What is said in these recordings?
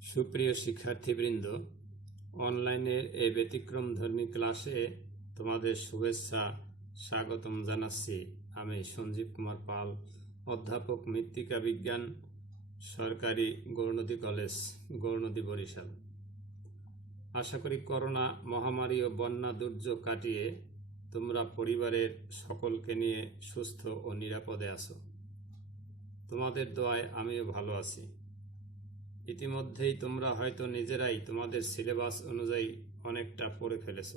সুপ্রিয় শিক্ষার্থীবৃন্দ, অনলাইনের এই ব্যতিক্রমধর্মী ক্লাসে তোমাদের শুভেচ্ছা স্বাগতম জানাচ্ছি। আমি সঞ্জীব কুমার পাল, অধ্যাপক মৃত্তিকা বিজ্ঞান, সরকারি গৌরনদী কলেজ, গৌরনদী, বরিশাল। আশা করি করোনা মহামারী ও বন্যা দুর্যোগ কাটিয়ে তোমরা পরিবারের সকলকে নিয়ে সুস্থ ও নিরাপদে আছো। তোমাদের দোয়ায় আমিও ভালো আছি। ইতিমধ্যেই তোমরা হয়তো নিজেরাই তোমাদের সিলেবাস অনুযায়ী অনেকটা পড়ে ফেলেছ।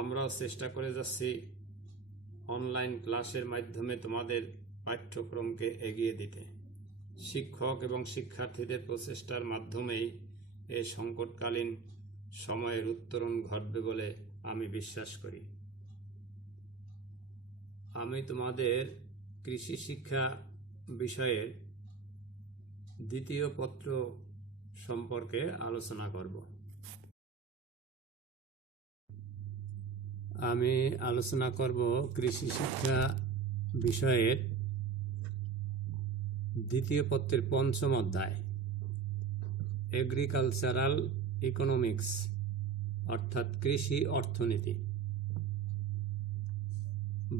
আমরাও চেষ্টা করে যাচ্ছি অনলাইন ক্লাসের মাধ্যমে তোমাদের পাঠ্যক্রমকে এগিয়ে দিতে। শিক্ষক এবং শিক্ষার্থীদের প্রচেষ্টার মাধ্যমেই এই সংকটকালীন সময়ের উত্তরণ ঘটবে বলে আমি বিশ্বাস করি। আমি তোমাদের কৃষি শিক্ষা বিষয়ের দ্বিতীয় পত্র সম্পর্কে আলোচনা করব। আমি আলোচনা করব কৃষি শিক্ষা বিষয়ের দ্বিতীয় পত্রের পঞ্চম অধ্যায়, এগ্রিকালচারাল ইকোনমিক্স, অর্থাৎ কৃষি অর্থনীতি।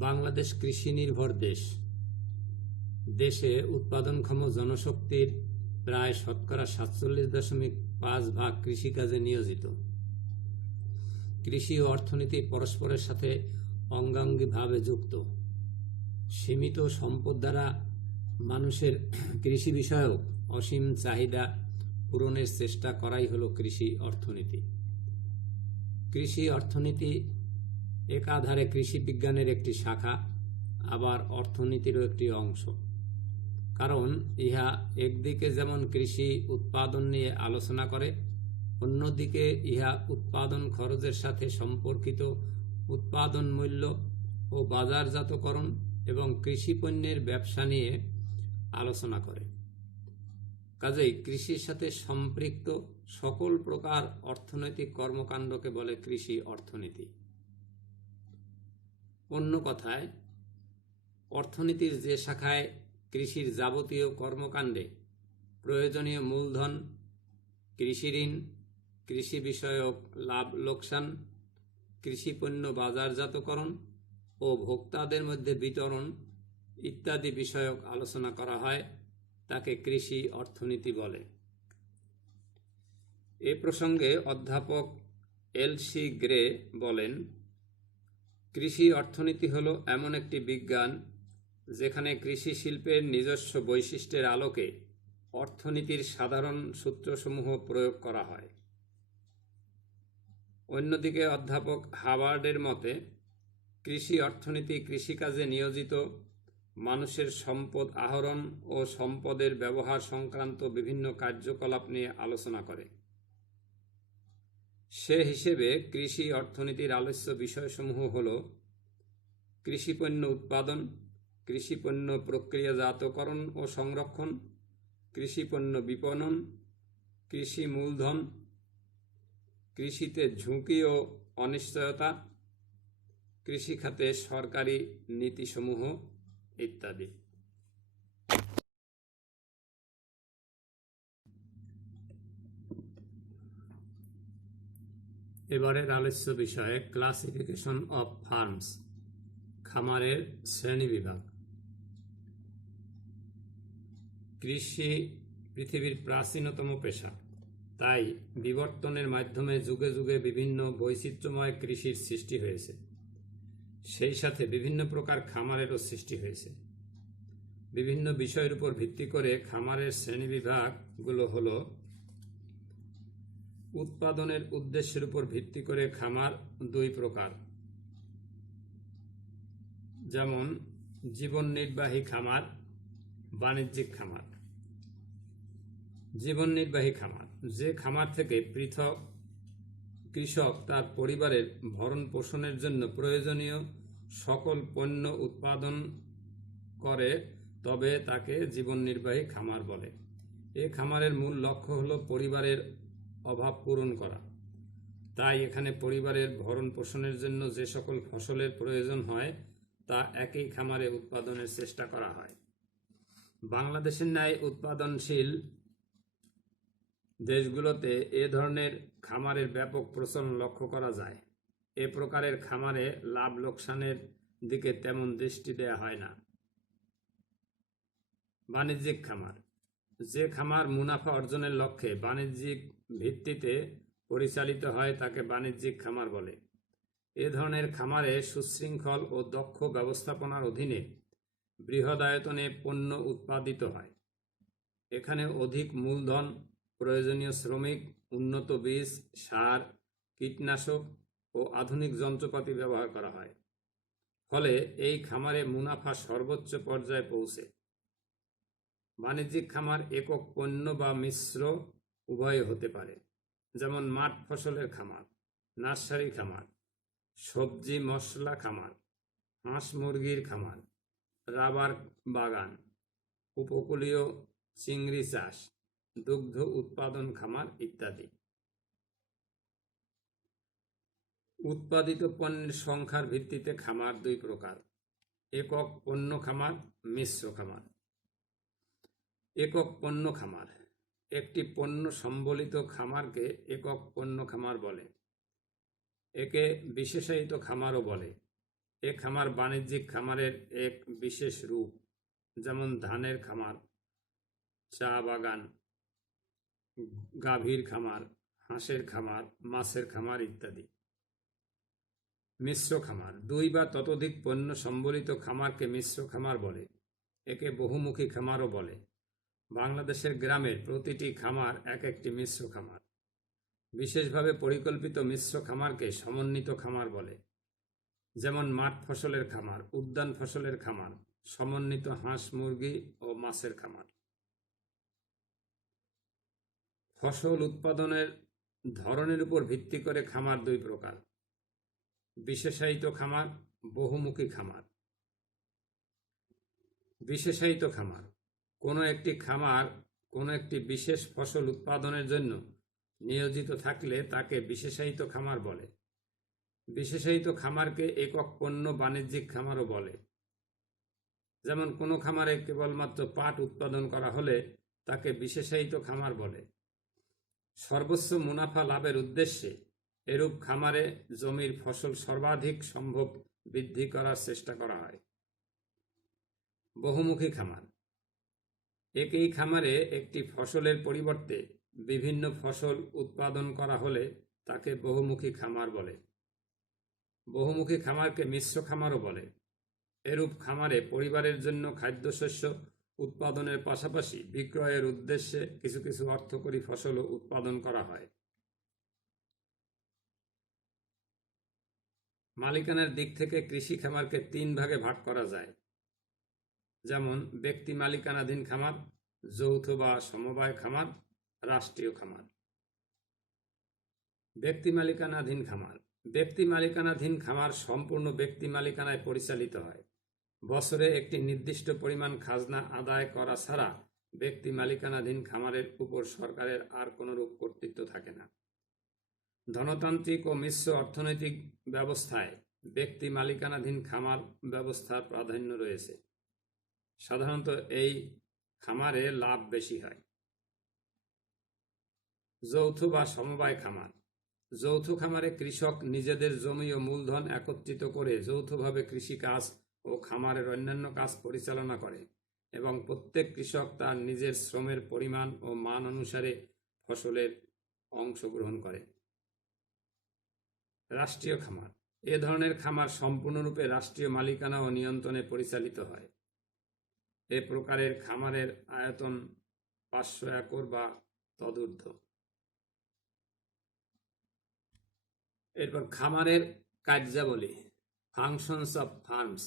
বাংলাদেশ কৃষি নির্ভর দেশ। দেশে উৎপাদনক্ষম জনশক্তির প্রায় শতকরা 47.5% কৃষিকাজে নিয়োজিত। কৃষি ও অর্থনীতি পরস্পরের সাথে অঙ্গাঙ্গিভাবে যুক্ত। সীমিত সম্পদ দ্বারা মানুষের কৃষি বিষয়ক অসীম চাহিদা পূরণের চেষ্টা করাই হলো কৃষি অর্থনীতি। কৃষি অর্থনীতি একাধারে কৃষি বিজ্ঞানের একটি শাখা, আবার অর্থনীতিরও একটি অংশ। কারণ ইহা একদিকে যেমন কৃষি উৎপাদন নিয়ে আলোচনা করে, অন্যদিকে ইহা উৎপাদন খরচের সাথে সম্পর্কিত উৎপাদন মূল্য ও বাজারজাতকরণ এবং কৃষি পণ্যের ব্যবসা নিয়ে আলোচনা করে। কাজেই কৃষির সাথে সম্পৃক্ত সকল প্রকার অর্থনৈতিক কর্মকাণ্ডকে বলে কৃষি অর্থনীতি। অন্য কথায়, অর্থনীতির যে শাখায় কৃষির যাবতীয় কর্মকাণ্ডে প্রয়োজনীয় মূলধন, কৃষি ঋণ, কৃষি বিষয়ক লাভ লোকসান, কৃষি পণ্য বাজারজাতকরণ ও ভোক্তাদের মধ্যে বিতরণ ইত্যাদি বিষয়ক আলোচনা করা হয়, তাকে কৃষি অর্থনীতি বলে। এ প্রসঙ্গে অধ্যাপক এল.সি. গ্রে বলেন, কৃষি অর্থনীতি হলো এমন একটি বিজ্ঞান যেখানে কৃষি শিল্পের নিজস্ব বৈশিষ্ট্যের আলোকে অর্থনীতির সাধারণ সূত্রসমূহ প্রয়োগ করা হয়। অন্যদিকে অধ্যাপক হাওয়ার্ডের মতে, কৃষি অর্থনীতি কৃষিকাজে নিয়োজিত মানুষের সম্পদ আহরণ ও সম্পদের ব্যবহার সংক্রান্ত বিভিন্ন কার্যকলাপ নিয়ে আলোচনা করে। সে হিসেবে কৃষি অর্থনীতির আলোচ্য বিষয়সমূহ হল কৃষিপণ্য উৎপাদন, কৃষিপণ্য প্রক্রিয়াজাতকরণ ও সংরক্ষণ, কৃষিপণ্য বিপণন, কৃষি মূলধন, কৃষিতে ঝুঁকি ও অনিশ্চয়তা, কৃষিখাতে সরকারি নীতিসমূহ ইত্যাদি। এবারের আলোচ্য বিষয় ক্লাসিফিকেশন অফ ফার্মস, খামারের শ্রেণীবিভাগ। কৃষি পৃথিবীর প্রাচীনতম পেশা, তাই বিবর্তনের মাধ্যমে যুগে যুগে বিভিন্ন বৈচিত্র্যময় কৃষির সৃষ্টি হয়েছে। সেই সাথে বিভিন্ন প্রকার খামারেরও সৃষ্টি হয়েছে। বিভিন্ন বিষয়ের উপর ভিত্তি করে খামারের শ্রেণীবিভাগগুলো হল: উৎপাদনের উদ্দেশ্যের উপর ভিত্তি করে খামার দুই প্রকার, যেমন জীবন নির্বাহী খামার, বাণিজ্যিক খামার। জীবন নির্বাহী খামার, যে খামার থেকে পৃথক কৃষক তার পরিবারের ভরণ পোষণের জন্য প্রয়োজনীয় সকল পণ্য উৎপাদন করে, তবে তাকে জীবন নির্বাহী খামার বলে। এই খামারের মূল লক্ষ্য হল পরিবারের অভাব পূরণ করা। তাই এখানে পরিবারের ভরণ পোষণের জন্য যে সকল ফসলের প্রয়োজন হয় তা একই খামারে উৎপাদনের চেষ্টা করা হয়। বাংলাদেশের ন্যায় উৎপাদনশীল দেশগুলোতে এ ধরনের খামারের ব্যাপক প্রচলন লক্ষ্য করা যায়। এ প্রকারের খামারে লাভ লোকসানের দিকে তেমন দৃষ্টি দেয়া হয় না। বাণিজ্যিক খামার, যে খামার মুনাফা অর্জনের লক্ষ্যে বাণিজ্যিক ভিত্তিতে পরিচালিত হয় তাকে বাণিজ্যিক খামার বলে। এ ধরনের খামারে সুশৃঙ্খল ও দক্ষ ব্যবস্থাপনার অধীনে বৃহদায়তনে পণ্য উৎপাদিত হয়। এখানে অধিক মূলধন, প্রয়োজনীয় শ্রমিক, উন্নত বীজ, সার, কীটনাশক ও আধুনিক যন্ত্রপাতি ব্যবহার করা হয়। ফলে এই খামারে মুনাফা সর্বোচ্চ পর্যায়ে পৌঁছে। বাণিজ্যিক খামার একক পণ্য বা মিশ্র উভয় হতে পারে, যেমন মাঠ ফসলের খামার, নার্সারি খামার, সবজি মশলা খামার, হাঁস মুরগির খামার, রাবার বাগান, উপকূলীয় চিংড়ি চাষ, দুগ্ধ উৎপাদন খামার ইত্যাদি। উৎপাদিত পণ্যের সংখ্যার ভিত্তিতে খামার দুই প্রকার: একক পণ্য খামার, মিশ্র খামার। একক পণ্য খামার, একটি পণ্য সম্বলিত খামারকে একক পণ্য খামার বলে। একে বিশেষায়িত খামারও বলে। এ খামার বাণিজ্যিক খামারের এক বিশেষ রূপ, যেমন ধানের খামার, চা বাগান, গাভীর খামার, হাঁসের খামার, মাছের খামার ইত্যাদি। মিশ্র খামার, দুই বা ততোধিক পণ্য সম্বলিত খামারকে মিশ্র খামার বলে। একে বহুমুখী খামারও বলে। বাংলাদেশের গ্রামের প্রতিটি খামার এক একটি মিশ্র খামার। বিশেষভাবে পরিকল্পিত মিশ্র খামারকে সমন্বিত খামার বলে, যেমন মাঠ ফসলের খামার, উদ্যান ফসলের খামার, সমন্বিত হাঁস মুরগি ও মাছের খামার। ফসল উৎপাদনের ধরনের উপর ভিত্তি করে খামার দুই প্রকার: বিশেষায়িত খামার, বহুমুখী খামার। বিশেষায়িত খামার, কোনো একটি খামার কোনো একটি বিশেষ ফসল উৎপাদনের জন্য নিয়োজিত থাকলে তাকে বিশেষায়িত খামার বলে। বিশেষায়িত খামারকে একক পণ্য বাণিজ্যিক খামারও বলে। যেমন কোনো খামারে কেবলমাত্র পাট উৎপাদন করা হলে তাকে বিশেষায়িত খামার বলে। সর্বোচ্চ মুনাফা লাভের উদ্দেশ্যে এরূপ খামারে জমির ফসল সর্বাধিক সম্ভব বৃদ্ধি করার চেষ্টা করা হয়। বহুমুখী খামার, একই খামারে একটি ফসলের পরিবর্তে বিভিন্ন ফসল উৎপাদন করা হলে তাকে বহুমুখী খামার বলে। বহুমুখী খামারকে মিশ্র খামারও বলে। এরূপ খামারে পরিবারের জন্য খাদ্যশস্য উৎপাদনের পাশাপাশি বিক্রয়ের উদ্দেশ্যে কিছু কিছু অর্থকরী ফসলও উৎপাদন করা হয়। মালিকানার দিক থেকে কৃষি খামারকে তিন ভাগে ভাগ করা যায়, যেমন ব্যক্তি মালিকানাধীন খামার, যৌথ বা সমবায় খামার, রাষ্ট্রীয় খামার। ব্যক্তি মালিকানাধীন খামার, ব্যক্তি মালিকানাধীন খামার সম্পূর্ণ ব্যক্তি মালিকানায় পরিচালিত হয়। বছরে একটি নির্দিষ্ট পরিমাণ খাজনা আদায় করা ছাড়া ব্যক্তি মালিকানাধীন খামারের উপর সরকারের আর কোনরূপ কর্তৃত্ব থাকে না। ধনতান্ত্রিক ও মিশ্র অর্থনৈতিক ব্যবস্থায় ব্যক্তি মালিকানাধীন খামার ব্যবস্থার প্রাধান্য রয়েছে। সাধারণত এই খামারে লাভ বেশি হয়। যৌথ বা সমবায় খামার, যৌথ খামারে কৃষক নিজেদের জমি ও মূলধন একত্রিত করে যৌথভাবে কৃষিকাজ ও খামারের অন্যান্য কাজ পরিচালনা করে এবং প্রত্যেক কৃষক তার নিজের শ্রমের পরিমাণ ও মান অনুসারে ফসলের অংশগ্রহণ করে। রাষ্ট্রীয় খামার, এ ধরনের খামার সম্পূর্ণরূপে রাষ্ট্রীয় মালিকানা ও নিয়ন্ত্রণে পরিচালিত হয়। এ প্রকারের খামারের আয়তন 500 একর বা তদূর্ধ্ব। এরপর খামারের কার্যাবলী, ফাংশনস অফ ফার্মস।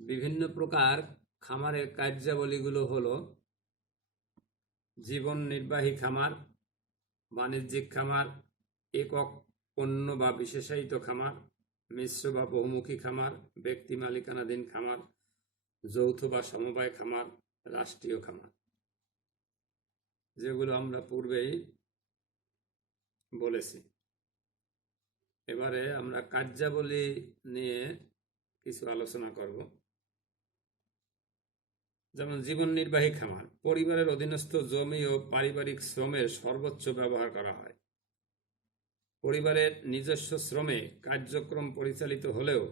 বিভিন্ন প্রকার খামারের কার্যাবলীগুলো হলো: জীবন নির্বাহী খামার, বাণিজ্যিক খামার, একক পণ্য বা বিশেষায়িত খামার, মিশ্র বা বহুমুখী খামার, ব্যক্তি মালিকানাধীন খামার, যৌথ বা সমবায় খামার, রাষ্ট্রীয় খামার, যেগুলো আমরা পূর্বেই বলেছি। এবারে আমরা কার্যাবলী নিয়ে কিছু আলোচনা করব। যেমন জীবন নির্বাহী খামার, পরিবারের অধীনস্থ জমি ও পারিবারিক শ্রমের সর্বোচ্চ ব্যবহার করা হয়। পরিবারের নিজস্ব শ্রমে কার্যক্রম পরিচালিত হলেও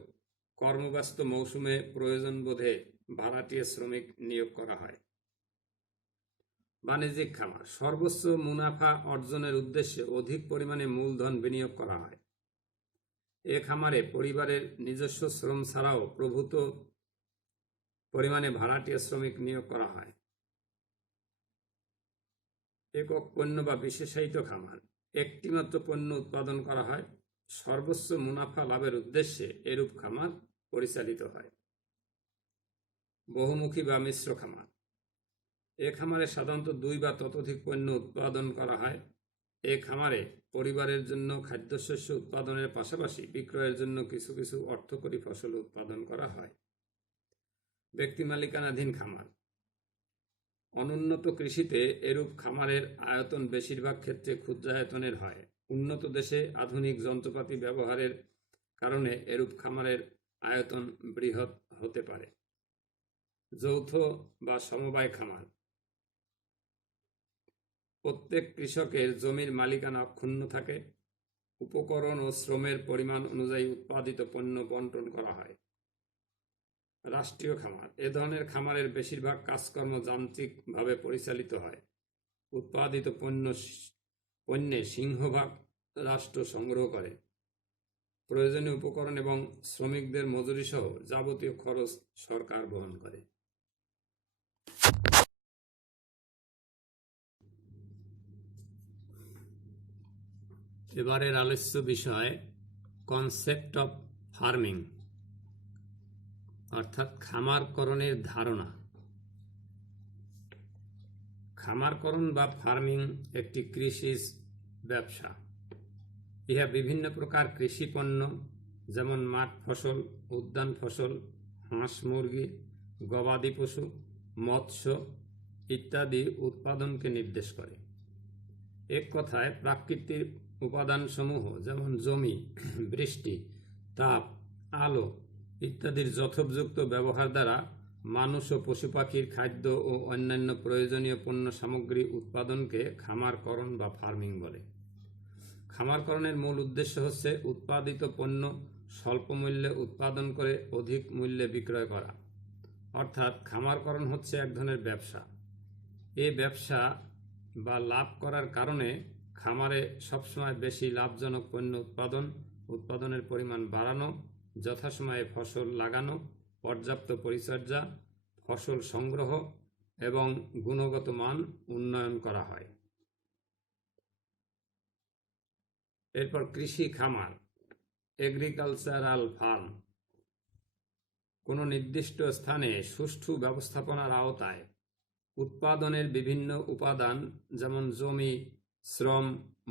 কর্মব্যস্ত মৌসুমে প্রয়োজন বোধে ভাড়াটিয়া শ্রমিক নিয়োগ করা হয়। বাণিজ্যিক খামার, সর্বোচ্চ মুনাফা অর্জনের উদ্দেশ্যে অধিক পরিমাণে মূলধন বিনিয়োগ করা হয়। এ খামারে পরিবারের নিজস্ব শ্রম ছাড়াও প্রভূত পরিমাণে ভাড়াটিয়া শ্রমিক নিয়োগ করা হয়। একক পণ্য বা বিশেষায়িত খামার, একটিমাত্র পণ্য উৎপাদন করা হয়, সর্বোচ্চ মুনাফা লাভের উদ্দেশ্যে এরূপ খামার পরিচালিত হয়। বহুমুখী বা মিশ্র খামার, এ খামারে সাধারণত 2 বা ততোধিক পণ্য উৎপাদন করা হয়। এ খামারে পরিবারের জন্য খাদ্যশস্য উৎপাদনের পাশাপাশি বিক্রয়ের জন্য কিছু কিছু অর্থকরী ফসল উৎপাদন করা হয়। ব্যক্তি মালিকানাধীন খামার, অনুন্নত কৃষিতে এরূপ খামারের আয়তন বেশিরভাগ ক্ষেত্রে ক্ষুদ্রায়তনের হয়। উন্নত দেশে আধুনিক যন্ত্রপাতি ব্যবহারের কারণে এরূপ খামারের আয়তন বৃহৎ হতে পারে। যৌথ বা সমবায় খামার, প্রত্যেক কৃষকের জমির মালিকানা অক্ষুণ্ণ থাকে। উপকরণ ও শ্রমের পরিমাণ অনুযায়ী উৎপাদিত পণ্য বণ্টন করা হয়। রাষ্ট্রীয় খামার, এ ধরনের খামারের বেশিরভাগ কাজকর্ম যান্ত্রিকভাবে পরিচালিত হয়। উৎপাদিত পণ্যে সিংহভাগ রাষ্ট্র সংগ্রহ করে। প্রয়োজনীয় উপকরণ এবং শ্রমিকদের মজুরি সহ যাবতীয় খরচ সরকার বহন করে। এবারের আলোচ্য বিষয় কনসেপ্ট অফ ফার্মিং, অর্থাৎ খামারকরণের ধারণা। খামারকরণ বা ফার্মিং একটি কৃষি ব্যবসা। ইহা বিভিন্ন প্রকার কৃষি পণ্য যেমন মাঠ ফসল, উদ্যান ফসল, হাঁস মুরগি, গবাদি পশু, মৎস্য ইত্যাদি উৎপাদনকে নির্দেশ করে। এক কথায় প্রাকৃতিক উপাদানসমূহ যেমন জমি, বৃষ্টি, তাপ, আলো ইত্যাদির যথোপযুক্ত ব্যবহার দ্বারা মানুষ ও পশু পাখির খাদ্য ও অন্যান্য প্রয়োজনীয় পণ্য সামগ্রী উৎপাদনকে খামারকরণ বা ফার্মিং বলে। খামারকরণের মূল উদ্দেশ্য হচ্ছে উৎপাদিত পণ্য স্বল্প মূল্যে উৎপাদন করে অধিক মূল্যে বিক্রয় করা। অর্থাৎ খামারকরণ হচ্ছে এক ধরনের ব্যবসা। এই ব্যবসা বা লাভ করার কারণে খামারে সবসময় বেশি লাভজনক পণ্য উৎপাদনের পরিমাণ বাড়ানো, যথাসময়ে ফসল লাগানো, পর্যাপ্ত পরিচর্যা, ফসল সংগ্রহ এবং গুণগত মান উন্নয়ন করা হয়। এরপর কৃষি খামার, এগ্রিকালচারাল ফার্ম, কোনো নির্দিষ্ট স্থানে সুষ্ঠু ব্যবস্থাপনার আওতায় উৎপাদনের বিভিন্ন উপাদান যেমন জমি, শ্রম,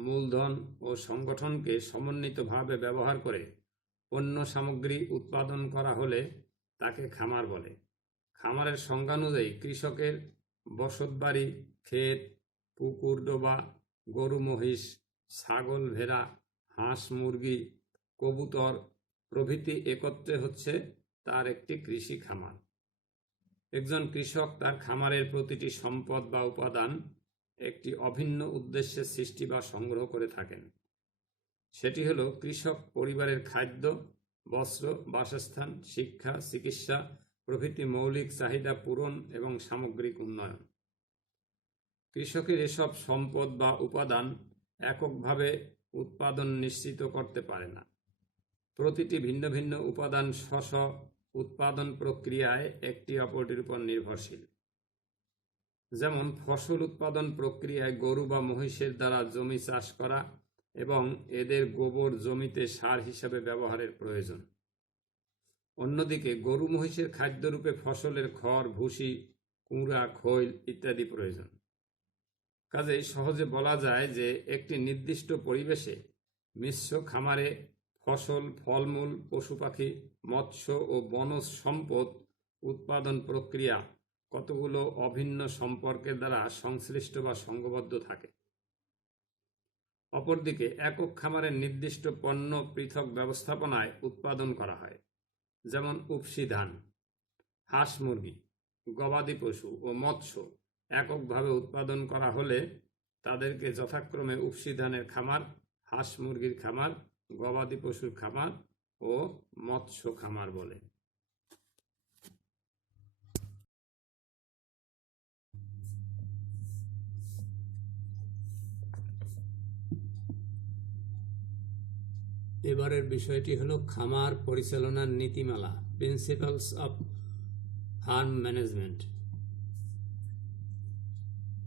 মূলধন ও সংগঠনকে সমন্বিতভাবে ব্যবহার করে পণ্য সামগ্রী উৎপাদন করা হলে তাকে খামার বলে। খামারের সংজ্ঞানুযায়ী কৃষকের বসতবাড়ি, ক্ষেত, পুকুর ডোবা, গরু মহিষ, ছাগল ভেড়া, হাঁস মুরগি, কবুতর প্রভৃতি একত্রে হচ্ছে তার একটি কৃষি খামার। একজন কৃষক তার খামারের প্রতিটি সম্পদ বা উপাদান একটি অভিন্ন উদ্দেশ্যে সৃষ্টি বা সংগ্রহ করে থাকেন। সেটি হলো কৃষক পরিবারের খাদ্য, বস্ত্র, বাসস্থান, শিক্ষা, চিকিৎসা প্রভৃতি মৌলিক চাহিদা পূরণ এবং সামগ্রিক উন্নয়ন। কৃষকের এসব সম্পদ বা উপাদান এককভাবে উৎপাদন নিশ্চিত করতে পারে না। প্রতিটি ভিন্ন ভিন্ন উপাদান স্ব উৎপাদন প্রক্রিয়ায় একটি অপরটির উপর নির্ভরশীল। যেমন ফসল উৎপাদন প্রক্রিয়ায় গরু বা মহিষের দ্বারা জমি চাষ করা এবং এদের গোবর জমিতে সার হিসাবে ব্যবহারের প্রয়োজন। অন্যদিকে গরু মহিষের খাদ্যরূপে ফসলের খড়, ভুসি, কুঁড়া, খৈল ইত্যাদি প্রয়োজন। কাজেই সহজে বলা যায় যে একটি নির্দিষ্ট পরিবেশে মিশ্র খামারে ফসল, ফলমূল, পশু পাখি, মৎস্য ও বনজ সম্পদ উৎপাদন প্রক্রিয়া কতগুলো অভিন্ন সম্পর্কের দ্বারা সংশ্লিষ্ট বা সংঘবদ্ধ থাকে। অপরদিকে একক খামারের নির্দিষ্ট পণ্য পৃথক ব্যবস্থাপনায় উৎপাদন করা হয়, যেমন উপসি ধান, হাঁস মুরগি, গবাদি পশু ও মৎস্য এককভাবে উৎপাদন করা হলে তাদেরকে যথাক্রমে উফশী ধানের খামার, হাঁস মুরগির খামার, গবাদি পশুর খামার ও মৎস্য খামার বলে। এবারের বিষয়টি হলো খামার পরিচালনার নীতিমালা, প্রিন্সিপালস অফ ফার্ম ম্যানেজমেন্ট।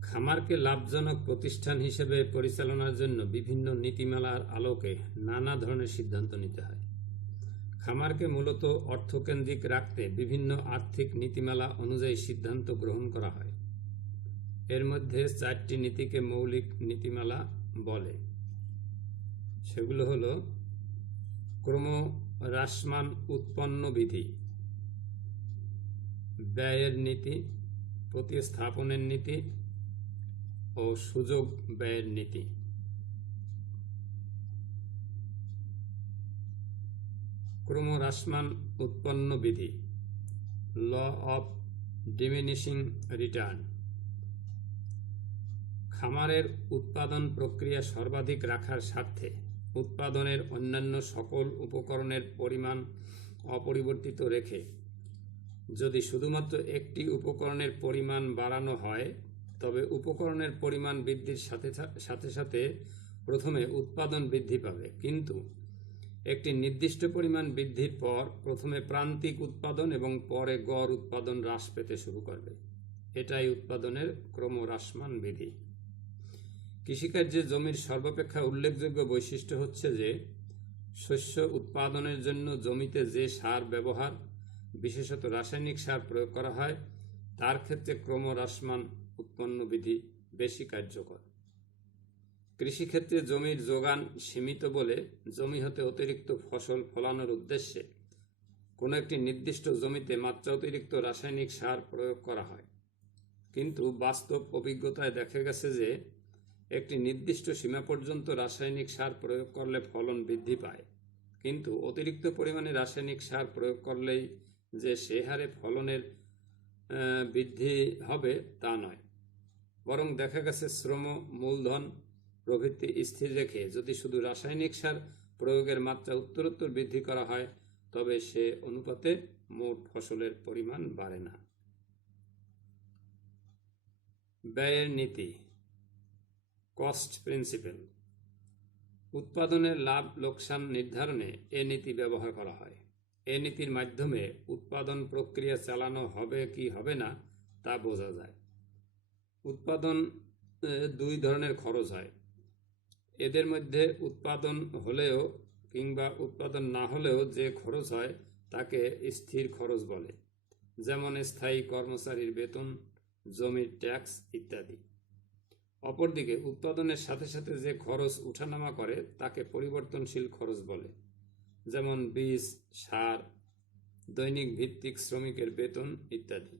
খামারকে লাভজনক প্রতিষ্ঠান হিসেবে পরিচালনার জন্য বিভিন্ন নীতিমালার আলোকে নানা ধরনের সিদ্ধান্ত নিতে হয়। খামারকে মূলত অর্থকেন্দ্রিক রাখতে বিভিন্ন আর্থিক নীতিমালা অনুযায়ী সিদ্ধান্ত গ্রহণ করা হয়। এর মধ্যে 4টি নীতিকে মৌলিক নীতিমালা বলে। সেগুলো হলো ক্রমহ্রাসমান উৎপন্ন বিধি, ব্যয়ের নীতি, প্রতিস্থাপনের নীতি ও সুযোগ ব্যয়ের নীতি। ক্রমহ্রাসমান উৎপন্ন বিধি, ল অফ ডিমিনিশিং রিটার্ন। খামারের উৎপাদন প্রক্রিয়া সর্বাধিক রাখার স্বার্থে উৎপাদনের অন্যান্য সকল উপকরণের পরিমাণ অপরিবর্তিত রেখে যদি শুধুমাত্র একটি উপকরণের পরিমাণ বাড়ানো হয়, তবে উপকরণের পরিমাণ বৃদ্ধির সাথে সাথে প্রথমে উৎপাদন বৃদ্ধি পাবে, কিন্তু একটি নির্দিষ্ট পরিমাণ বৃদ্ধির পর প্রথমে প্রান্তিক উৎপাদন এবং পরে গড় উৎপাদন হ্রাস পেতে শুরু করবে। এটাই উৎপাদনের ক্রমহ্রাসমান বিধি। কৃষিকার্যে জমির সর্বাপেক্ষা উল্লেখযোগ্য বৈশিষ্ট্য হচ্ছে যে শস্য উৎপাদনের জন্য জমিতে যে সার ব্যবহার, বিশেষত রাসায়নিক সার প্রয়োগ করা হয়, তার ক্ষেত্রে ক্রমহ্রাসমান উৎপন্ন বিধি বেশি কার্যকর। কৃষিক্ষেত্রে জমির যোগান সীমিত বলে জমি হতে অতিরিক্ত ফসল ফলানোর উদ্দেশ্যে কোনো একটি নির্দিষ্ট জমিতে মাত্রা অতিরিক্ত রাসায়নিক সার প্রয়োগ করা হয়, কিন্তু বাস্তব অভিজ্ঞতায় দেখা গেছে যে একটি নির্দিষ্ট সীমা পর্যন্ত রাসায়নিক সার প্রয়োগ করলে ফলন বৃদ্ধি পায়, কিন্তু অতিরিক্ত পরিমাণে রাসায়নিক সার প্রয়োগ করলেই যে সে হারে ফলনের বৃদ্ধি হবে তা নয়, বরং দেখা গেছে শ্রম, মূলধন প্রভৃতি স্থির রেখে যদি শুধু রাসায়নিক সার প্রয়োগের মাত্রা উত্তরোত্তর বৃদ্ধি করা হয়, তবে সে অনুপাতে মোট ফসলের পরিমাণ বাড়ে না। ব্যয়ের নীতি, কস্ট প্রিন্সিপাল। উৎপাদনের লাভ লোকসান নির্ধারণে এ নীতি ব্যবহার করা হয়। এ নীতির মাধ্যমে উৎপাদন প্রক্রিয়া চালানো হবে কি হবে না তা বোঝা যায়। উৎপাদন 2 ধরনের খরচ হয়। এদের মধ্যে উৎপাদন হলেও কিংবা উৎপাদন না হলেও যে খরচ হয় তাকে স্থির খরচ বলে, যেমন স্থায়ী কর্মচারীর বেতন, জমির ট্যাক্স ইত্যাদি। অপরদিকে উৎপাদনের সাথে সাথে যে খরচ উঠানামা করে তাকে পরিবর্তনশীল খরচ বলে, যেমন বীজ, সার, দৈনিক ভিত্তিক শ্রমিকের বেতন ইত্যাদি।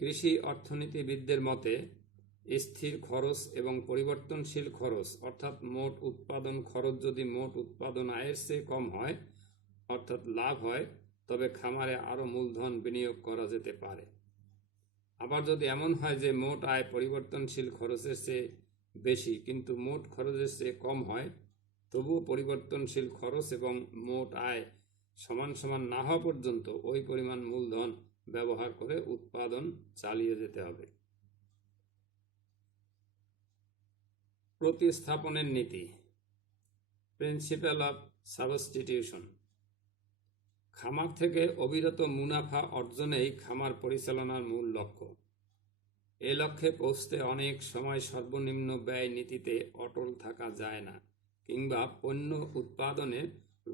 কৃষি অর্থনীতিবিদদের মতে স্থির খরচ এবং পরিবর্তনশীল খরচ অর্থাৎ মোট উৎপাদন খরচ যদি মোট উৎপাদন আয়ের চেয়ে কম হয়, অর্থাৎ লাভ হয়, তবে খামারে আরও মূলধন বিনিয়োগ করা যেতে পারে। আবার যদি এমন হয় যে মোট আয় পরিবর্তনশীল খরচের চেয়ে বেশি কিন্তু মোট খরচের চেয়ে কম হয়, তবুও পরিবর্তনশীল খরচ এবং মোট আয় সমান সমান না হওয়া পর্যন্ত ওই পরিমাণ মূলধন ব্যবহার করে উৎপাদন চালিয়ে যেতে হবে। প্রতিস্থাপনের নীতি, প্রিন্সিপাল অফ সাবস্টিটিউশন। খামার থেকে অবিরত মুনাফা অর্জনেই খামার পরিচালনার মূল লক্ষ্য। এ লক্ষ্যে পৌঁছতে অনেক সময় সর্বনিম্ন ব্যয় নীতিতে অটল থাকা যায় না, কিংবা পণ্য উৎপাদনে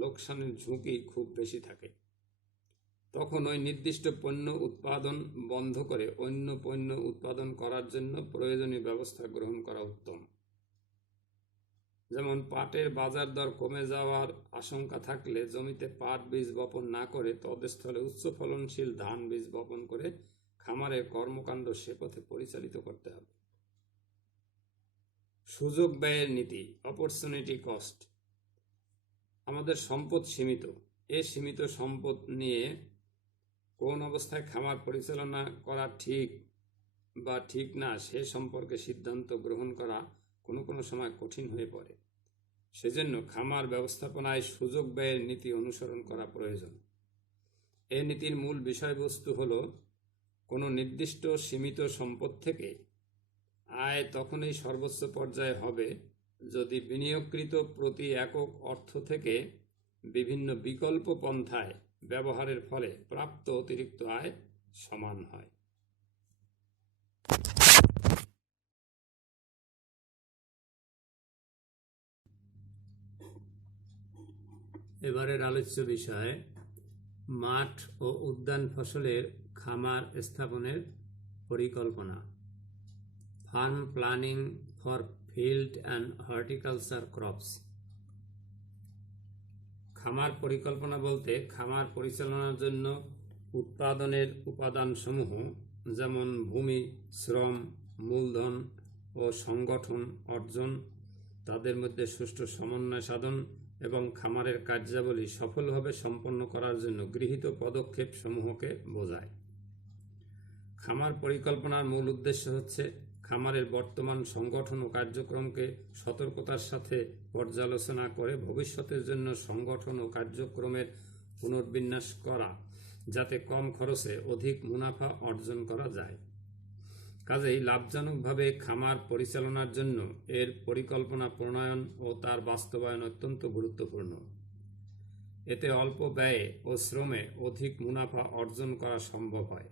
লোকসানের ঝুঁকি খুব বেশি থাকে। তখন ওই নির্দিষ্ট পণ্য উৎপাদন বন্ধ করে অন্য পণ্য উৎপাদন করার জন্য প্রয়োজনীয় ব্যবস্থা গ্রহণ করা উত্তম। যেমন পাটের বাজার দর কমে যাওয়ার আশঙ্কা থাকলে জমিতে পাট বীজ বপন না করে তদস্থলে উচ্চ ফলনশীল ধান বীজ বপন করে খামারের কর্মকাণ্ড সে পথে পরিচালিত করতে হবে। সুযোগ ব্যয়ের নীতি, অপরচুনিটি কস্ট। আমাদের সম্পদ সীমিত। এ সীমিত সম্পদ নিয়ে কোন অবস্থায় খামার পরিচালনা করা ঠিক বা ঠিক না সে সম্পর্কে সিদ্ধান্ত গ্রহণ করা কোনো কোনো সময় কঠিন হয়ে পড়ে। সেজন্য খামার ব্যবস্থাপনায় সুযোগ ব্যয়ের নীতি অনুসরণ করা প্রয়োজন। এই নীতির মূল বিষয়বস্তু হল, কোনো নির্দিষ্ট সীমিত সম্পদ থেকে আয় তখনই সর্বোচ্চ পর্যায়ে হবে যদি বিনিয়োগকৃত প্রতি একক অর্থ থেকে বিভিন্ন বিকল্প পন্থায় ব্যবহারের ফলে প্রাপ্ত অতিরিক্ত আয় সমান হয়। এবারের আলোচ্য বিষয় মাঠ ও উদ্যান ফসলের খামার স্থাপনের পরিকল্পনা। Farm planning for field and horticulture crops. খামার পরিকল্পনা বলতে খামার পরিচালনার জন্য উৎপাদনের উপাদানসমূহ যেমন ভূমি, শ্রম, মূলধন ও সংগঠন অর্জন, তাদের মধ্যে সুষ্ঠু সমন্বয় সাধন এবং খামারের কার্যাবলী সফলভাবে সম্পন্ন করার জন্য গৃহীত পদক্ষেপ সমূহকে বোঝায়। খামার পরিকল্পনার মূল উদ্দেশ্য হচ্ছে খামারের বর্তমান সংগঠন ও কার্যক্রমকে সতর্কতার সাথে পর্যালোচনা করে ভবিষ্যতের জন্য সংগঠন ও কার্যক্রমের পুনর্বিন্যাস করা, যাতে কম খরচে অধিক মুনাফা অর্জন করা যায়। কাজেই লাভজনকভাবে খামার পরিচালনার জন্য এর পরিকল্পনা প্রণয়ন ও তার বাস্তবায়ন অত্যন্ত গুরুত্বপূর্ণ। এতে অল্প ব্যয়ে ও শ্রমে অধিক মুনাফা অর্জন করা সম্ভব হয়।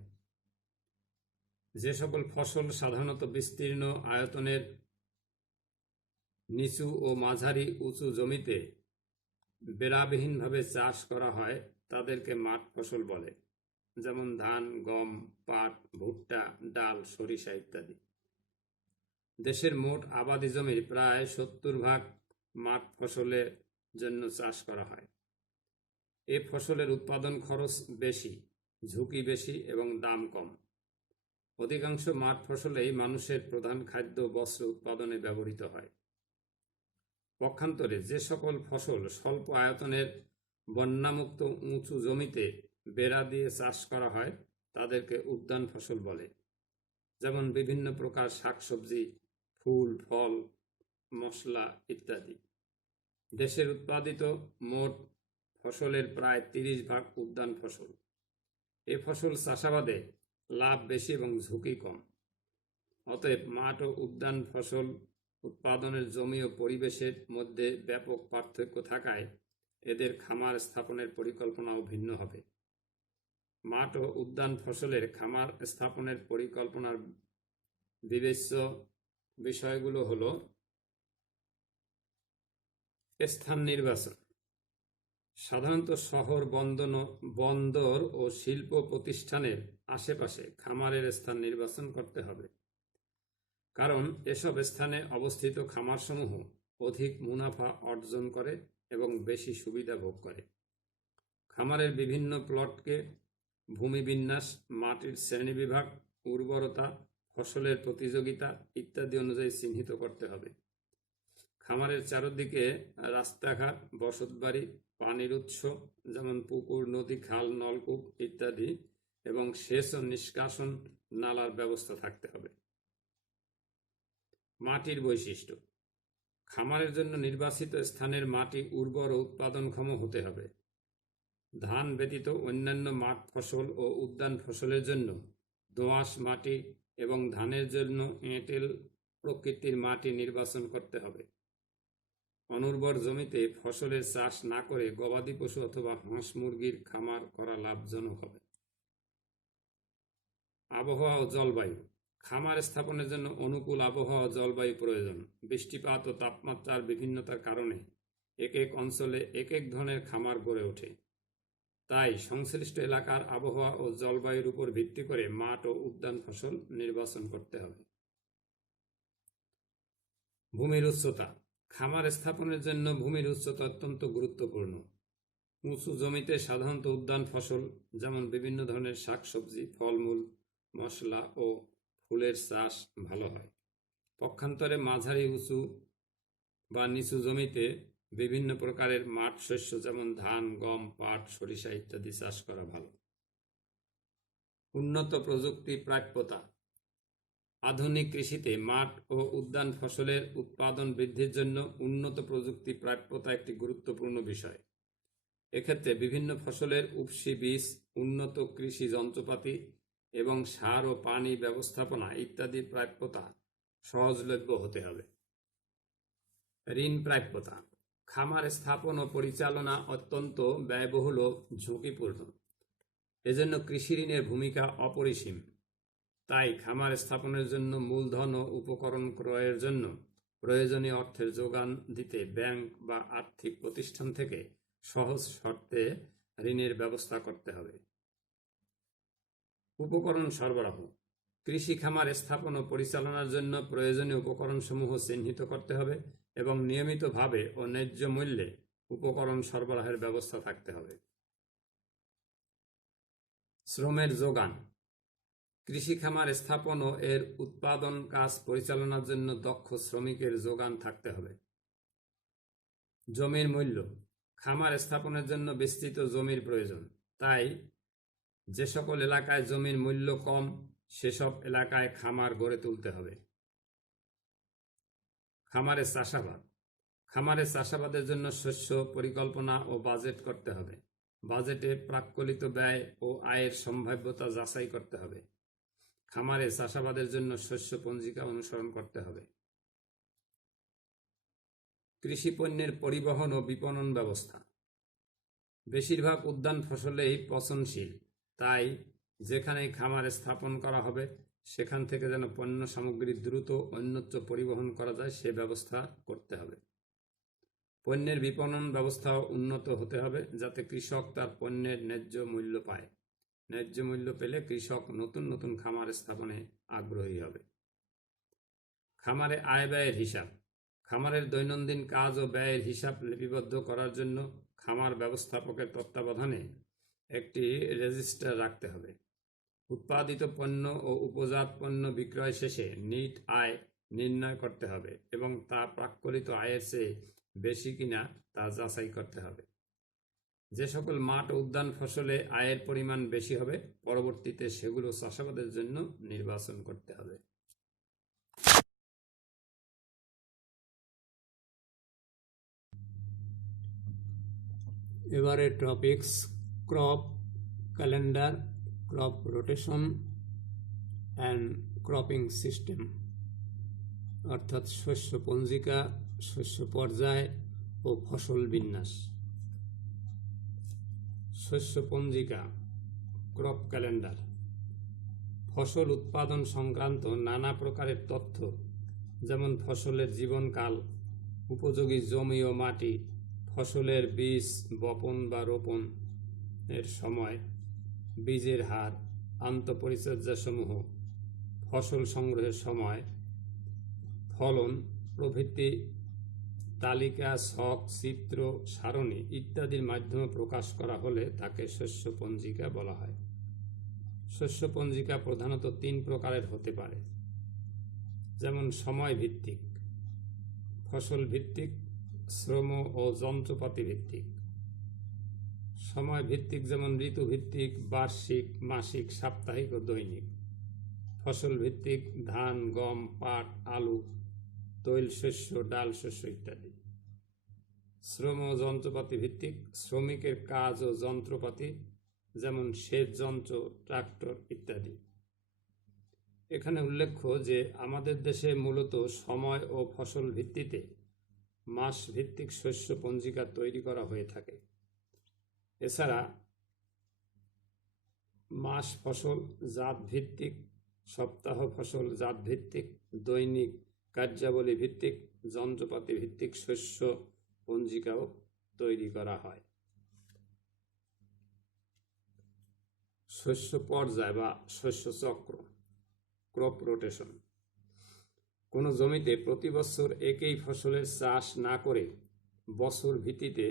যে সকল ফসল সাধারণত বিস্তীর্ণ আয়তনের নিচু ও মাঝারি উঁচু জমিতে বেড়াবিহীনভাবে চাষ করা হয় তাদেরকে মাঠ ফসল বলে, যেমন ধান, গম, পাট, ভুট্টা, ডাল, সরিষা ইত্যাদি। দেশের মোট আবাদি জমির প্রায় 70% মাঠ ফসলের জন্য চাষ করা হয়। এ ফসলের উৎপাদন খরচ বেশি, ঝুঁকি বেশি এবং দাম কম। অধিকাংশ মাঠ ফসলেই মানুষের প্রধান খাদ্য বস্ত্র উৎপাদনে ব্যবহৃত হয়। পক্ষান্তরে যে সকল ফসল স্বল্প আয়তনের বন্যামুক্ত উঁচু জমিতে বেড়া দিয়ে চাষ করা হয় তাদেরকে উদ্যান ফসল বলে, যেমন বিভিন্ন প্রকার শাকসবজি, ফুল, ফল, মশলা ইত্যাদি। দেশের উৎপাদিত মোট ফসলের প্রায় 30% উদ্যান ফসল। এ ফসল চাষাবাদে লাভ বেশি এবং ঝুঁকি কম। অতএব মাঠ ও উদ্যান ফসল উৎপাদনের জমি ও পরিবেশের মধ্যে ব্যাপক পার্থক্য থাকায় এদের খামার স্থাপনের পরিকল্পনাও ভিন্ন হবে। মাঠ ও উদ্যান ফসলের খামার স্থাপনের পরিকল্পনার বিবেচ্য বিষয়গুলো হল: স্থান নির্বাচন। সাধারণত শহর, বন্দর ও শিল্প প্রতিষ্ঠানের আশেপাশে খামারের স্থান নির্বাচন করতে হবে, কারণ এসব স্থানে অবস্থিত খামারসমূহ অধিক মুনাফা অর্জন করে এবং বেশি সুবিধা ভোগ করে। খামারের বিভিন্ন প্লটকে ভূমি বিন্যাস, মাটির শ্রেণীবিভাগ, উর্বরতা, ফসলের প্রতিযোগিতা ইত্যাদি অনুযায়ী চিহ্নিত করতে হবে। খামারের চারদিকে রাস্তাঘাট, বসতবাড়ি, পানির উৎস যেমন পুকুর, নদী, খাল, নলকূপ ইত্যাদি এবং সেচ ও নিষ্কাশন নালার ব্যবস্থা থাকতে হবে। মাটির বৈশিষ্ট্য। খামারের জন্য নির্বাচিত স্থানের মাটি উর্বর ও উৎপাদনক্ষম হতে হবে। ধান ব্যতীত অন্যান্য মাঠ ফসল ও উদ্যান ফসলের জন্য দোআঁশ মাটি এবং ধানের জন্য এঁটেল প্রকৃতির মাটি নির্বাচন করতে হবে। অনুর্বর জমিতে ফসলের চাষ না করে গবাদি পশু অথবা হাঁস মুরগির খামার করা লাভজনক হবে। আবহাওয়া ও জলবায়ু। খামার স্থাপনের জন্য অনুকূল আবহাওয়া ও জলবায়ু প্রয়োজন। বৃষ্টিপাত ও তাপমাত্রার বিভিন্নতার কারণে এক এক অঞ্চলে এক এক ধরনের খামার গড়ে ওঠে। তাই সংশ্লিষ্ট এলাকার আবহাওয়া ও জলবায়ুর উপর ভিত্তি করে মাঠ ও উদ্যান ফসল নির্বাচন করতে হবে। ভূমির উচ্চতা। খামার স্থাপনের জন্য ভূমির উচ্চতা অত্যন্ত গুরুত্বপূর্ণ। উঁচু জমিতে সাধারণত উদ্যান ফসল যেমন বিভিন্ন ধরনের শাকসবজি, ফলমূল, মশলা ও ফুলের চাষ ভালো হয়। পক্ষান্তরে মাঝারি উঁচু বা নিচু জমিতে বিভিন্ন প্রকারের মাঠ শস্য যেমন ধান, গম, পাট, সরিষা ইত্যাদি চাষ করা ভালো। উন্নত প্রযুক্তি প্রাপ্যতা। আধুনিক কৃষিতে মাঠ ও উদ্যান ফসলের উৎপাদন বৃদ্ধির জন্য উন্নত প্রযুক্তি প্রাপ্যতা একটি গুরুত্বপূর্ণ বিষয়। এক্ষেত্রে বিভিন্ন ফসলের উফশী বীজ, উন্নত কৃষি যন্ত্রপাতি এবং সার ও পানি ব্যবস্থাপনা ইত্যাদি প্রাপ্যতা সহজলভ্য হতে হবে। ঋণ প্রাপ্যতা। খামার স্থাপন ও পরিচালনা অত্যন্ত ব্যয়বহুল ও ঝুঁকিপূর্ণ। এজন্য কৃষি ঋণের ভূমিকা অপরিসীম। তাই খামার স্থাপনের জন্য মূলধন ও উপকরণ ক্রয়ের জন্য প্রয়োজনীয় অর্থের যোগান দিতে ব্যাংক বা আর্থিক প্রতিষ্ঠান থেকে সহজ শর্তে ঋণের ব্যবস্থা করতে হবে। উপকরণ সরবরাহ। কৃষি খামার স্থাপন ও পরিচালনার জন্য প্রয়োজনীয় উপকরণসমূহ চিহ্নিত করতে হবে এবং নিয়মিতভাবে ও ন্যায্য মূল্যে উপকরণ সরবরাহের ব্যবস্থা থাকতে হবে। শ্রমের যোগান। কৃষি খামার স্থাপন ও এর উৎপাদন কাজ পরিচালনার জন্য দক্ষ শ্রমিকের যোগান থাকতে হবে। জমির মূল্য। খামার স্থাপনের জন্য বিস্তৃত জমির প্রয়োজন। তাই যে সকল এলাকায় জমির মূল্য কম, সেসব এলাকায় খামার গড়ে তুলতে হবে। খামারের চাষাবাদ। খামারের চাষাবাদের জন্য শস্য পরিকল্পনা ও বাজেট করতে হবে। বাজেটে প্রাক্কলিত ব্যয় ও আয়ের সম্ভাব্যতা যাচাই করতে হবে। খামারে চাষাবাদের জন্য শস্য পঞ্জিকা অনুসরণ করতে হবে। কৃষি পণ্যের পরিবহন ও বিপণন ব্যবস্থা। বেশিরভাগ উদ্যান ফসলেই পচনশীল। তাই যেখানে খামার স্থাপন করা হবে সেখান থেকে যেন পণ্য সামগ্রী দ্রুত অন্যত্র পরিবহন করা যায় সে ব্যবস্থা করতে হবে। পণ্যের বিপণন ব্যবস্থাও উন্নত হতে হবে যাতে কৃষক তার পণ্যের ন্যায্য মূল্য পায়। ন্যায্য মূল্য পেলে কৃষক নতুন নতুন খামার স্থাপনে আগ্রহী হবে। খামারে আয় ব্যয়ের হিসাব। খামারের দৈনন্দিন কাজ ও ব্যয়ের হিসাব লিপিবদ্ধ করার জন্য খামার ব্যবস্থাপকের তত্ত্বাবধানে একটি রেজিস্টার রাখতে হবে। উৎপাদিত পণ্য ও উপজাত পণ্য বিক্রয় শেষে নিট আয় নির্ণয় করতে হবে এবং তা প্রাক্কলিত আয়ের চেয়ে বেশি কিনা তা যাচাই করতে হবে। যে সকল মাঠ ও উদ্যান ফসলে আয়ের পরিমাণ বেশি হবে পরবর্তীতে সেগুলো চাষাবাদের জন্য নির্বাচন করতে হবে। এবারে topics crop calendar, crop rotation and cropping system, অর্থাৎ শস্য পঞ্জিকা, শস্য পর্যায় ও ফসল বিন্যাস। শস্য পঞ্জিকা, ক্রপ ক্যালেন্ডার। ফসল উৎপাদন সংক্রান্ত নানা প্রকারের তথ্য যেমন ফসলের জীবনকাল, উপযোগী জমি ও মাটি, ফসলের বীজ বপন বা রোপণ এর সময়, বীজের হার, আন্তঃপরিচর্যাসমূহ, ফসল সংগ্রহের সময়, ফলন প্রভৃতি তালিকা, ছক, চিত্র, সারণী ইত্যাদির মাধ্যমে প্রকাশ করা হলে তাকে শস্য পঞ্জিকা বলা হয়। শস্য পঞ্জিকা প্রধানত 3 প্রকারের হতে পারে, যেমন সময় ভিত্তিক, ফসল ভিত্তিক, শ্রম ও যন্ত্রপাতি ভিত্তিক। সময় ভিত্তিক যেমন ঋতুভিত্তিক, বার্ষিক, মাসিক, সাপ্তাহিক ও দৈনিক। ফসল ভিত্তিক ধান, গম, পাট, আলু, তৈল শস্য, ডাল শস্য ইত্যাদি। শ্রম ও যন্ত্রপাতি ভিত্তিক, শ্রমিকের কাজ ও যন্ত্রপাতি যেমন সেচ যন্ত্র, ট্রাক্টর ইত্যাদি। এখানে উল্লেখ্য যে আমাদের দেশে মূলত সময় ও ফসল ভিত্তিতে মাস ভিত্তিক শস্য পঞ্জিকা তৈরি করা হয়ে থাকে। এছাড়া মাস ফসল জাত ভিত্তিক, সপ্তাহ ফসল জাত ভিত্তিক, দৈনিক কার্যাবলী ভিত্তিক, যন্ত্রপাতি ভিত্তিক শস্য পঞ্জিকাও তৈরি করা হয়। শস্য পর্যায় বা শস্য চক্র, ক্রপ রোটেশন। কোনো জমিতে প্রতি বছর একই ফসলের চাষ না করে বছর ভিত্তিতে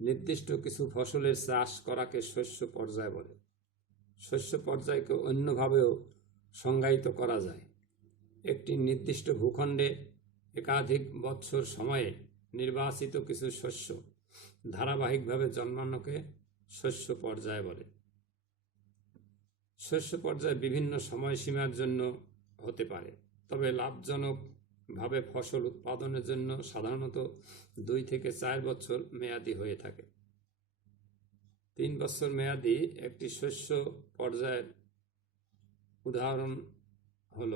নির্দিষ্ট কিছু ফসলের চাষ করাকে শস্য পর্যায় বলে। শস্য পর্যায়কে অন্যভাবেও সংজ্ঞায়িত করা যায়। একটি নির্দিষ্ট ভূখণ্ডে একাধিক বৎসর সময়ে নির্বাচিত কিছু শস্য ধারাবাহিকভাবে জন্মানোকে শস্য পর্যায় বলে। শস্য পর্যায় বিভিন্ন সময়সীমার জন্য হতে পারে, তবে লাভজনকভাবে ফসল উৎপাদনের জন্য সাধারণত 2 থেকে 4 বছর মেয়াদী হয়ে থাকে। 3 বছর মেয়াদী একটি শস্য পর্যায়ের উদাহরণ হল: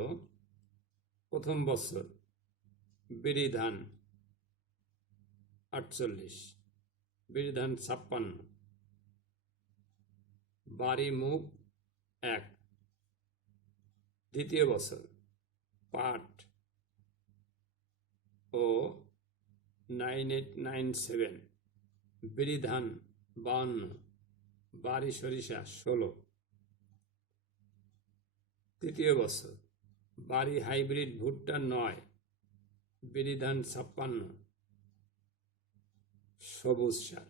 প্রথম বছর বিরি ধান 48, বিরি ধান 56, বারি মুগ 1। দ্বিতীয় বছর পাট ও 9897, বিরি ধান 52, বারি সরিষা 16। তৃতীয় বছর বারি হাইব্রিড ভুট্টা 9, বিরি ধান 56, সবুজ সার।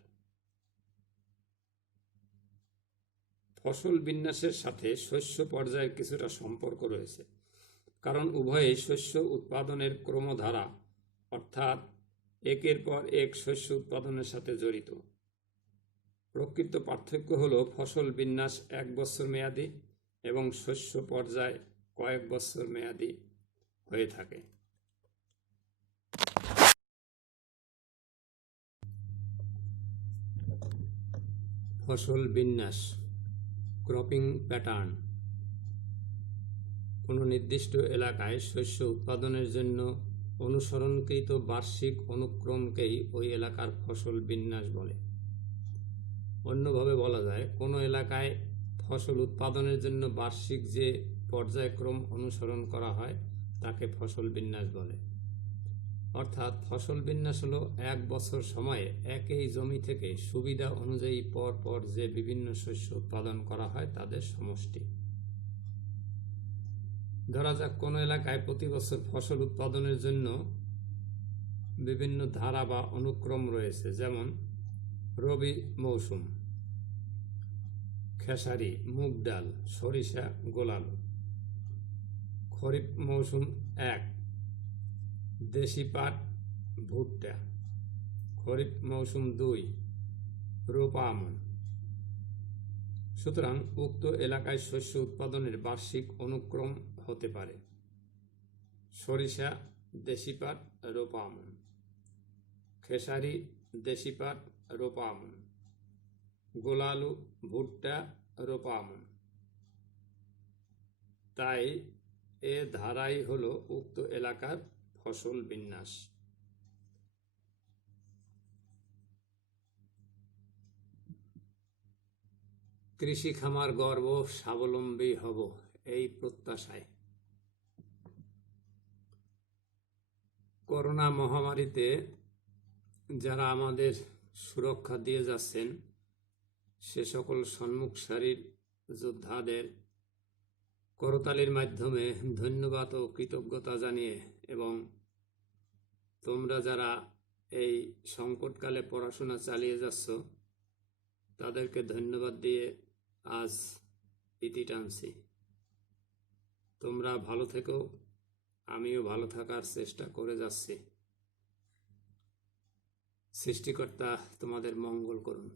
ফসল বিন্যাসের সাথে শস্য পর্যায়ের কিছুটা সম্পর্ক রয়েছে, কারণ উভয়ই শস্য উৎপাদনের ক্রমধারা, অর্থাৎ একের পর এক শস্য উৎপাদনের সাথে জড়িত। প্রকৃত পার্থক্য হল ফসল বিন্যাস 1 বছর মেয়াদী এবং শস্য পর্যায় কয়েক বছর মেয়াদী হয়ে থাকে। ফসল বিন্যাস, ক্রপিং প্যাটার্ন। কোনো নির্দিষ্ট এলাকায় শস্য উৎপাদনের জন্য অনুসরণকৃত বার্ষিক অনুক্রমকেই ওই এলাকার ফসল বিন্যাস বলে। অন্যভাবে বলা যায়, কোনো এলাকায় ফসল উৎপাদনের জন্য বার্ষিক যে পর্যায়ক্রম অনুসরণ করা হয় তাকে ফসল বিন্যাস বলে। অর্থাৎ ফসল বিন্যাস হলো 1 বছর সময়ে একই জমি থেকে সুবিধা অনুযায়ী পর পর যে বিভিন্ন শস্য উৎপাদন করা হয় তাদের সমষ্টি। ধরা যাক, কোনো এলাকায় প্রতি বছর ফসল উৎপাদনের জন্য বিভিন্ন ধারা বা অনুক্রম রয়েছে, যেমন রবি মৌসুম খেসারি, মুগ ডাল, সরিষা, গোলালু। খরিফ মৌসুম 1 দেশি পাট, ভুট্টা। খরিফ মৌসুম 2 রোপা আমন। সুতরাং উক্ত এলাকায় শস্য উৎপাদনের বার্ষিক অনুক্রম হতে পারে: সরিষা, দেশি পাট, রোপা আমন; খেসারি, দেশি পাট, রোপা আমন; গোলালু, ভুট্টা, রোপা আমন। তাই এ ধারাই হলো উক্ত এলাকার ফসল বিন্যাস। কৃষি খামার গর্ব, স্বাবলম্বী হব এই প্রত্যাশায়। করোনা মহামারীতে যারা আমাদের সুরক্ষা দিয়ে যাচ্ছেন, সে সকল সম্মুখ সারির যোদ্ধাদের করতালির মাধ্যমে ধন্যবাদ ও কৃতজ্ঞতা জানিয়ে, এবং তোমরা যারা এই সংকটকালে পড়াশোনা চালিয়ে যাচ্ছ তাদেরকে ধন্যবাদ দিয়ে আজ ইতি টানছি। তোমরা ভালো থেকো, আমিও ভালো থাকার চেষ্টা করে যাচ্ছি। সৃষ্টিকর্তা তোমাদের মঙ্গল করুন।